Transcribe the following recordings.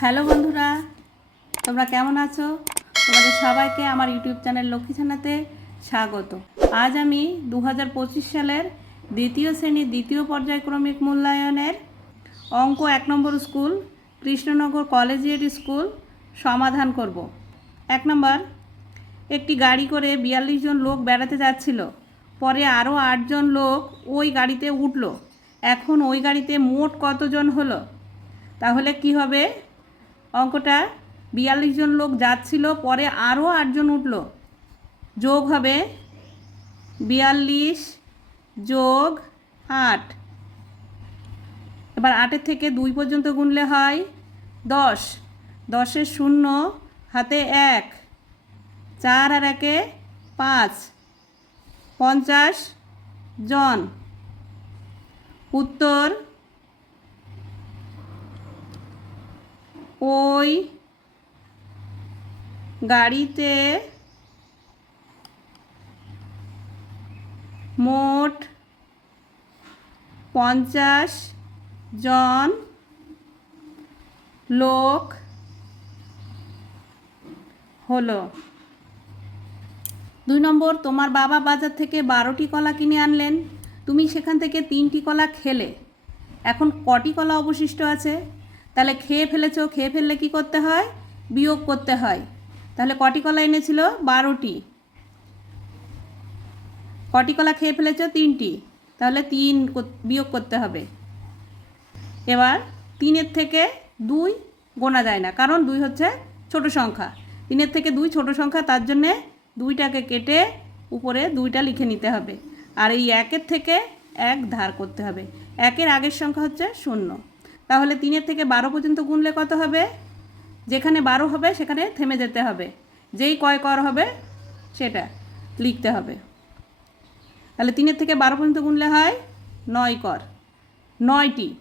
Hello বন্ধুরা, তোমরা কেমন আছো? তোমাদের সবাইকে আমার ইউটিউব চ্যানেল লক্ষ্মী ছানাতে স্বাগত। আজ আমি দু হাজার পঁচিশ সালের দ্বিতীয় শ্রেণির দ্বিতীয় পর্যায়ক্রমিক মূল্যায়নের অঙ্ক এক number school, Krishnanagar collegiate school সমাধান করব। এক নম্বর, একটি গাড়ি করে বিয়াল্লিশ জন লোক বেড়াতে যাচ্ছিল। পরে আরও আটজন লোক ওই গাড়িতে উঠল। এখন ওই গাড়িতে মোট কতজন হলো? তাহলে কি হবে? অঙ্কটা বিয়াল্লিশ জন লোক যাচ্ছিল, পরে আরও আটজন উঠল। যোগ হবে বিয়াল্লিশ যোগ আট। এবার আটের থেকে দুই পর্যন্ত গুনলে হয় দশ। দশের শূন্য, হাতে এক। চার আর একে পাঁচ। পঞ্চাশ জন। উত্তর ওই গাড়িতে মোট পঞ্চাশ জন লোক হলো। দুই নম্বর, তোমার বাবা বাজার থেকে বারোটি কলা কিনে আনলেন। তুমি সেখান থেকে তিনটি কলা খেলে। এখন কটি কলা অবশিষ্ট আছে? তাহলে খেয়ে ফেলেছো, খেয়ে ফেললে কি করতে হয়? বিয়োগ করতে হয়। তাহলে কটি কলা এনেছিল বারোটি। কটি কলা খেয়ে ফেলেছো তিনটি। তাহলে তিন বিয়োগ করতে হবে। এবার তিনের থেকে দুই গোনা যায় না, কারণ দুই হচ্ছে ছোট সংখ্যা। তিনের থেকে দুই ছোট সংখ্যা, তার জন্যে দুইটাকে কেটে উপরে দুইটা লিখে নিতে হবে। আর এই একের থেকে এক ধার করতে হবে। একের আগের সংখ্যা হচ্ছে শূন্য। তাহলে তিনের থেকে বারো পর্যন্ত গুনলে কত হবে? যেখানে বারো হবে, সেখানে থেমে যেতে হবে। যেই কয় কর হবে, সেটা লিখতে হবে। তাহলে তিনের থেকে বারো পর্যন্ত গুনলে হয় নয় কর। নয়টি।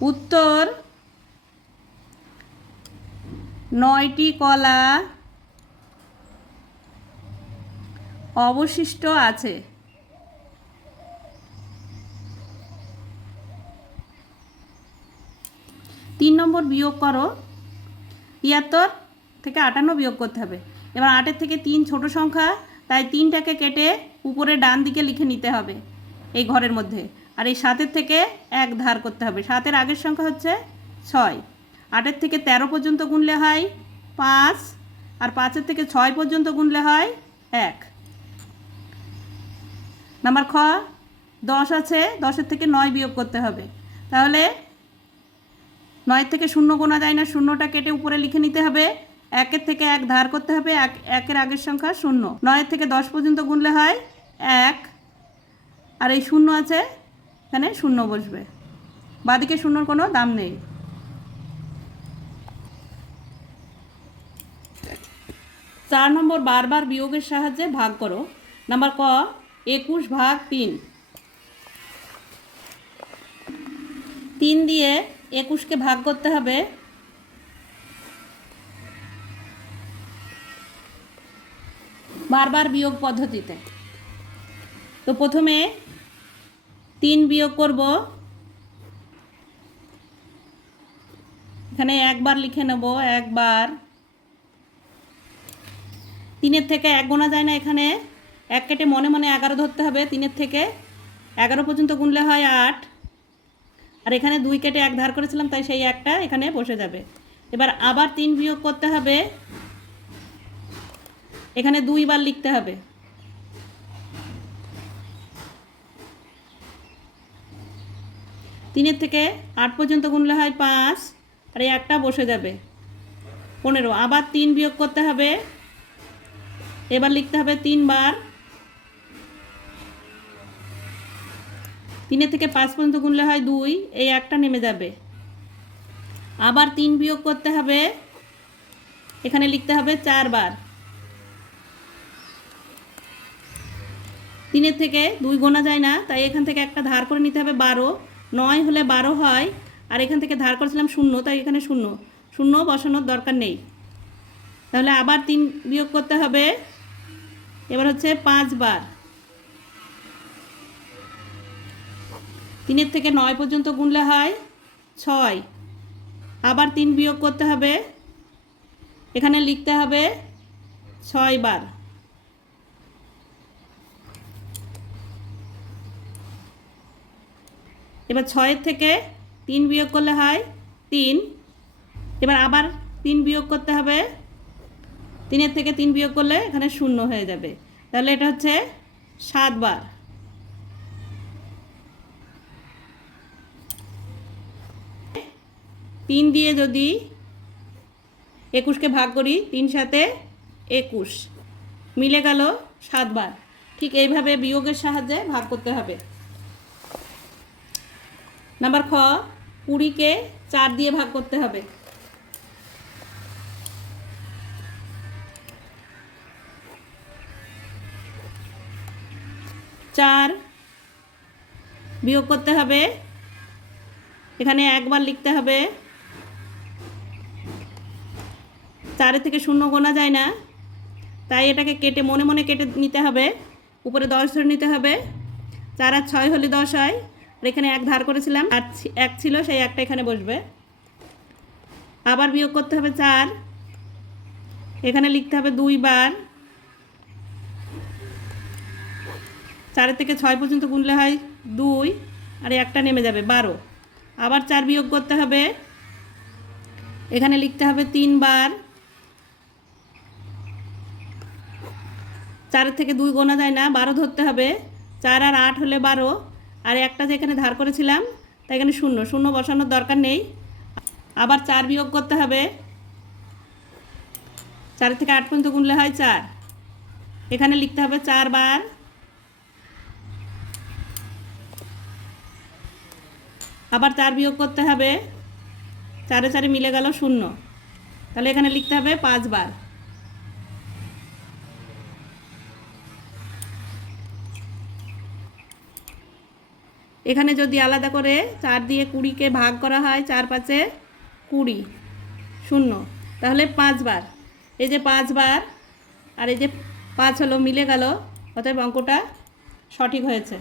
উত্তর, নয়টি কলা অবশিষ্ট আছে। তিন নম্বর বিয়োগ করো। তিয়াত্তর থেকে আটান্ন বিয়োগ করতে হবে। এবার আটের থেকে তিন ছোট সংখ্যা, তাই তিনটাকে কেটে উপরে ডান দিকে লিখে নিতে হবে এই ঘরের মধ্যে। আর এই সাতের থেকে এক ধার করতে হবে। সাতের আগের সংখ্যা হচ্ছে ছয়। আটের থেকে তেরো পর্যন্ত গুনলে হয় পাঁচ। আর পাঁচের থেকে ছয় পর্যন্ত গুনলে হয় এক। নাম্বার খ, দশ আছে, দশের থেকে নয় বিয়োগ করতে হবে। তাহলে নয়ের থেকে শূন্য গোনা যায় না, শূন্যটা কেটে উপরে লিখে নিতে হবে। একের থেকে এক ধার করতে হবে, এক, একের আগের সংখ্যা শূন্য। নয়ের থেকে দশ পর্যন্ত গুনলে হয় এক। আর এই শূন্য আছে, এখানে শূন্য বসবে। বাদিকে শূন্যর কোনো দাম নেই। চার নম্বর, বারবার বিয়োগের সাহায্যে ভাগ করো। নাম্বার ক, একুশ ভাগ তিন। তিন দিয়ে একুশকে ভাগ করতে হবে। বারবার বিয়োগ পদ্ধতিতে। তো প্রথমে তিন বিয়োগ করব। এখানে একবার লিখে নেব, একবার। তিনের থেকে এক গোনা যায় না এখানে। এক কেটে মনে মনে এগারো ধরতে হবে। তিনের থেকে এগারো পর্যন্ত গুনলে হয় আট। আর এখানে দুই কেটে এক ধার করেছিলাম, তাই সেই একটা এখানে বসে যাবে। এবার আবার তিন বিয়োগ করতে হবে। এখানে দুইবার লিখতে হবে। তিনের থেকে আট পর্যন্ত গুনলে হয় পাঁচ, আর এই একটা বসে যাবে। পনেরো, আবার তিন বিয়োগ করতে হবে। এবার লিখতে হবে তিনবার। তিনের থেকে পাঁচ পর্যন্ত গুনলে হয় দুই, এই একটা নেমে যাবে। আবার তিন বিয়োগ করতে হবে, এখানে লিখতে হবে চারবার। তিনের থেকে দুই গোনা যায় না, তাই এখান থেকে একটা ধার করে নিতে হবে বারো। নয় হলে বারো হয়, আর এখান থেকে ধার করেছিলাম শূন্য, তাই এখানে শূন্য। শূন্য বসানোর দরকার নেই। তাহলে আবার তিন বিয়োগ করতে হবে, এবার হচ্ছে পাঁচবার। তিনের থেকে নয় পর্যন্ত গুনলে হয় ছয়। আবার তিন বিয়োগ করতে হবে। এখানে লিখতে হবে ছয় বার। এবার ছয়ের থেকে তিন বিয়োগ করলে হয় তিন। এবার আবার তিন বিয়োগ করতে হবে। তিনের থেকে তিন বিয়োগ করলে এখানে শূন্য হয়ে যাবে। তাহলে এটা হচ্ছে সাতবার তিন দিয়ে যদি একুশকে ভাগ করি, তিন সাথে একুশ। মিলে গেল সাতবার। ঠিক এইভাবে বিয়োগের সাহায্যে ভাগ করতে হবে। নাম্বার খ, কুড়িকে চার দিয়ে ভাগ করতে হবে। চার বিয়োগ করতে হবে। এখানে একবার লিখতে হবে চারের থেকে শূন্য গোনা যায় না। তাই এটাকে কেটে মনে মনে কেটে নিতে হবে। উপরে দশ ধরে নিতে হবে। চার আর ছয় হলে দশ হয়। আর এখানে এক ধার করেছিলাম। আর এক ছিল, সেই একটা এখানে বসবে। আবার বিয়োগ করতে হবে চার। এখানে লিখতে হবে দুই বার। চারের থেকে ছয় পর্যন্ত গুনলে হয় দুই। আর একটা নেমে যাবে, বারো। আবার চার বিয়োগ করতে হবে। এখানে লিখতে হবে তিনবার চারের থেকে দুই গোনা যায় না, বারো ধরতে হবে। চার আর আট হলে বারো। আর একটা যেখানে ধার করেছিলাম তাই এখানে শূন্য। শূন্য বসানোর দরকার নেই। আবার চার বিয়োগ করতে হবে। চার থেকে আট পর্যন্ত গুনলে হয় চার। এখানে লিখতে হবে চারবার আবার চার বিয়োগ করতে হবে। চারে চারে মিলে গেল শূন্য। তাহলে এখানে লিখতে হবে পাঁচবার এখানে যদি আলাদা করে চার দিয়ে কুড়িকে ভাগ করা হয়, চার পাঁচে কুড়ি। শূন্য। তাহলে পাঁচবার। এই যে পাঁচবার আর এই যে পাঁচ হলো, মিলে গেল, অতএব অঙ্কটা সঠিক হয়েছে।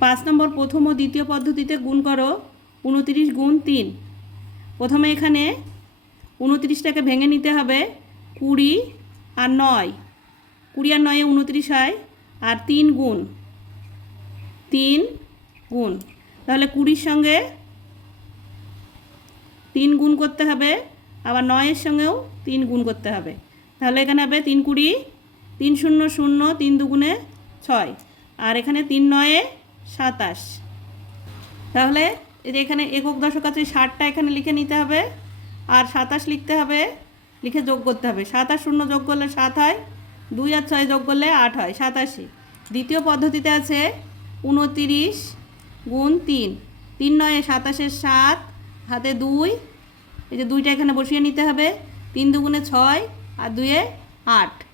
পাঁচ নম্বর প্রথম ও দ্বিতীয় পদ্ধতিতে গুণ করো, উনতিরিশ গুণ তিন। প্রথমে এখানে উনতিরিশটাকে ভেঙে নিতে হবে, কুড়ি আর নয়। কুড়ি আর নয়ে উনতিরিশ হয়, আর তিন গুণ। তিন গুণ। তাহলে কুড়ির সঙ্গে তিন গুণ করতে হবে, আবার নয়ের সঙ্গেও তিন গুণ করতে হবে। তাহলে এখানে হবে তিন কুড়ি, তিন শূন্য শূন্য, তিন দুগুণে ছয়। আর এখানে তিন নয়ে সাতাশ। তাহলে এখানে একক দশক আছে, ষাটটা এখানে লিখে নিতে হবে। আর সাতাশ লিখতে হবে, লিখে যোগ করতে হবে। সাতাশ শূন্য যোগ করলে সাত হয়, দুই আর ছয় যোগ করলে আট হয় সাতাশি দ্বিতীয় পদ্ধতিতে আছে উনতিরিশ গুণ তিন। তিন নয় সাতাশের সাত, হাতে দুই। এই যে দুইটা এখানে বসিয়ে নিতে হবে। তিন দুগুণে ছয় আর দুয়ে আট।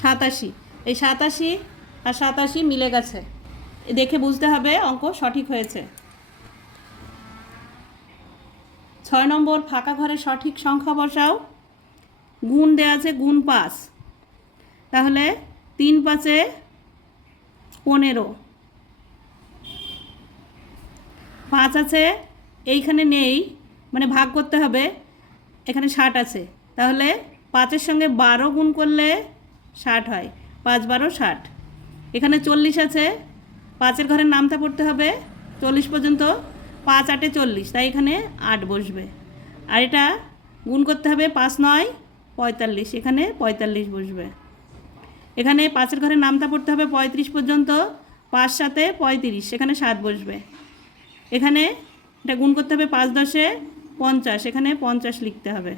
সাতাশি। এই সাতাশি আর সাতাশি মিলে গেছে। দেখে বুঝতে হবে অঙ্ক সঠিক হয়েছে। ছয় নম্বর, ফাঁকা ঘরের সঠিক সংখ্যা বসাও। গুণ দেওয়া আছে গুণ পাঁচ। তাহলে তিন পাঁচে পনেরো। পাঁচ আছে, এইখানে নেই মানে ভাগ করতে হবে, এখানে ষাট আছে। তাহলে পাঁচের সঙ্গে বারো গুণ করলে ষাট হয়, পাঁচ বারো ষাট। এখানে চল্লিশ আছে, পাঁচের ঘরের নামটা পড়তে হবে, চল্লিশ পর্যন্ত, পাঁচ আটে চল্লিশ, তাই এখানে আট বসবে। আর এটা গুণ করতে হবে পাঁচ নয়, পঁয়তাল্লিশ, এখানে পঁয়তাল্লিশ বসবে। এখানে পাঁচের ঘরের নামটা পড়তে হবে পঁয়ত্রিশ পর্যন্ত, পাঁচ সাথে পঁয়ত্রিশ, এখানে সাত বসবে। এখানে এটা গুণ করতে হবে পাঁচ দশে পঞ্চাশ, এখানে পঞ্চাশ লিখতে হবে।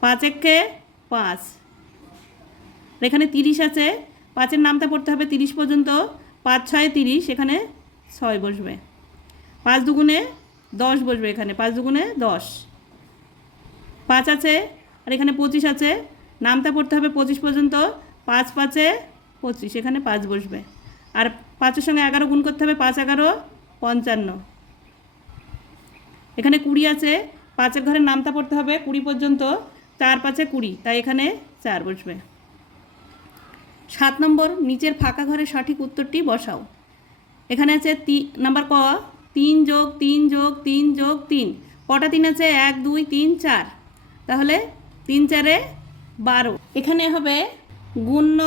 পাঁচ একে পাঁচ। এখানে তিরিশ আছে, পাঁচের নামটা পড়তে হবে তিরিশ পর্যন্ত, পাঁচ ছয় তিরিশ, এখানে ছয় বসবে। পাঁচ দুগুণে দশ বসবে এখানে, পাঁচ দুগুণে দশ। পাঁচ আছে, আর এখানে পঁচিশ আছে নামটা পড়তে হবে পঁচিশ পর্যন্ত পাঁচ পাঁচে পঁচিশ, এখানে পাঁচ বসবে। আর পাঁচের সঙ্গে এগারো গুণ করতে হবে, পাঁচ এগারো, পঞ্চান্ন। এখানে কুড়ি আছে, পাঁচের ঘরের নামটা পড়তে হবে, কুড়ি পর্যন্ত, চার পাঁচে কুড়ি, তাই এখানে চার বসবে। সাত নম্বর, নিচের ফাঁকা ঘরের সঠিক উত্তরটি বসাও। এখানে আছে তি, নাম্বার ক, তিন যোগ তিন যোগ তিন যোগ তিন। কটা তিন আছে? এক, দুই, তিন, চার। তাহলে তিন চারে বারো। এখানে হবে গুণ্য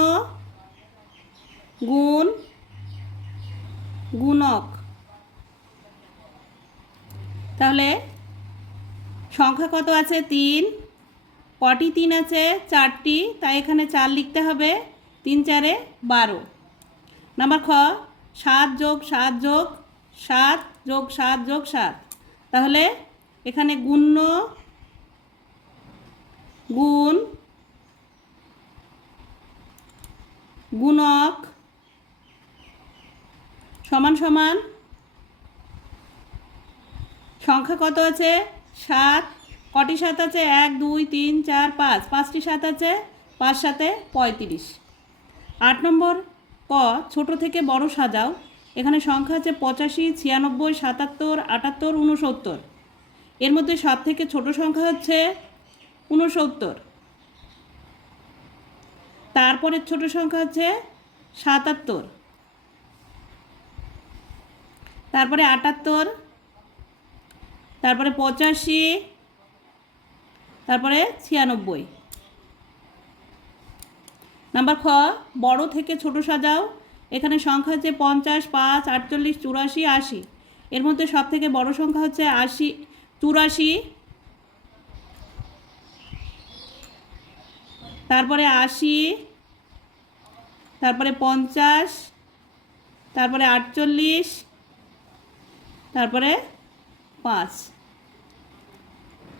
গুণ, গুণক। তাহলে সংখ্যা কত আছে? তিন। কটি তিন আছে, চারটি। তাই এখানে চার লিখতে হবে। তিন চারে বারো। নাম্বার খ, সাত যোগ সাত যোগ সাত যোগ সাত যোগ সাত। তাহলে এখানে গুণ্য গুণ গুণক সমান সমান সংখ্যা কত আছে? সাত। কটি সাত আছে? এক, দুই, তিন, চার, পাঁচ। পাঁচটি সাত আছে? পাঁচ সাথে পঁয়ত্রিশ। আট নম্বর ক, ছোট থেকে বড় সাজাও। এখানে সংখ্যা আছে পঁচাশি, ছিয়ানব্বই, সাতাত্তর, আটাত্তর উনসত্তর এর মধ্যে সব থেকে ছোট সংখ্যা হচ্ছে উনসত্তর তারপরের ছোট সংখ্যা হচ্ছে সাতাত্তর। তারপরে আটাত্তর, তারপরে পঁচাশি, তারপরে ছিয়ানব্বই। নাম্বার খ, বড় থেকে ছোট সাজাও। এখানে সংখ্যা হচ্ছে পঞ্চাশ, পাঁচ, আটচল্লিশ, চুরাশি, আশি। এর মধ্যে সব থেকে বড় সংখ্যা হচ্ছে আশি, চুরাশি তারপরে আশি, তারপরে পঞ্চাশ, তারপরে আটচল্লিশ, তারপরে পাঁচ।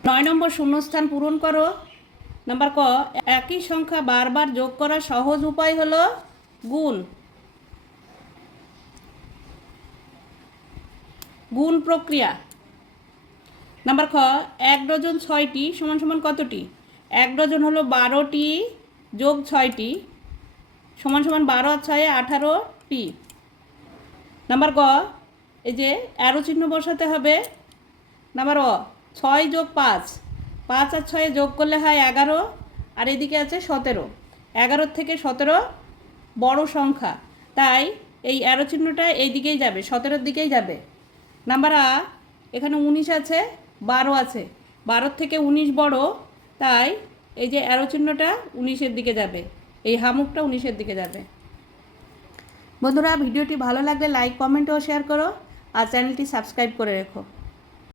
নয় নম্বর শূন্যস্থান পূরণ করো। নাম্বার ক, একই সংখ্যা বারবার যোগ করার সহজ উপায় হলো গুণ। গুণ প্রক্রিয়া। নাম্বার খ, এক ডজন ছয়টি সমান সমান কতটি? এক ডজন হলো বারোটি যোগ ছয়টি, সমান সমান বারো আর ছয়ে আঠারোটি। নাম্বার গ, এই যে অ্যারো চিহ্ন বসাতে হবে। নাম্বার অ, ছয় যোগ পাঁচ পাঁচ আর ছয়ে যোগ করলে হয় এগারো, আর এদিকে আছে সতেরো। এগারোর থেকে সতেরো বড় সংখ্যা, তাই এই অ্যারো চিহ্নটা এই দিকেই যাবে, সতেরোর দিকেই যাবে। নাম্বার আ, এখানে উনিশ আছে, বারো আছে, বারোর থেকে উনিশ বড় তাই এই যে অ্যারো চিহ্নটা উনিশের দিকে যাবে, এই হামুকটা উনিশের দিকে যাবে। বন্ধুরা, ভিডিওটি ভালো লাগলে লাইক কমেন্ট ও শেয়ার করো আর চ্যানেলটি সাবস্ক্রাইব করে রেখো।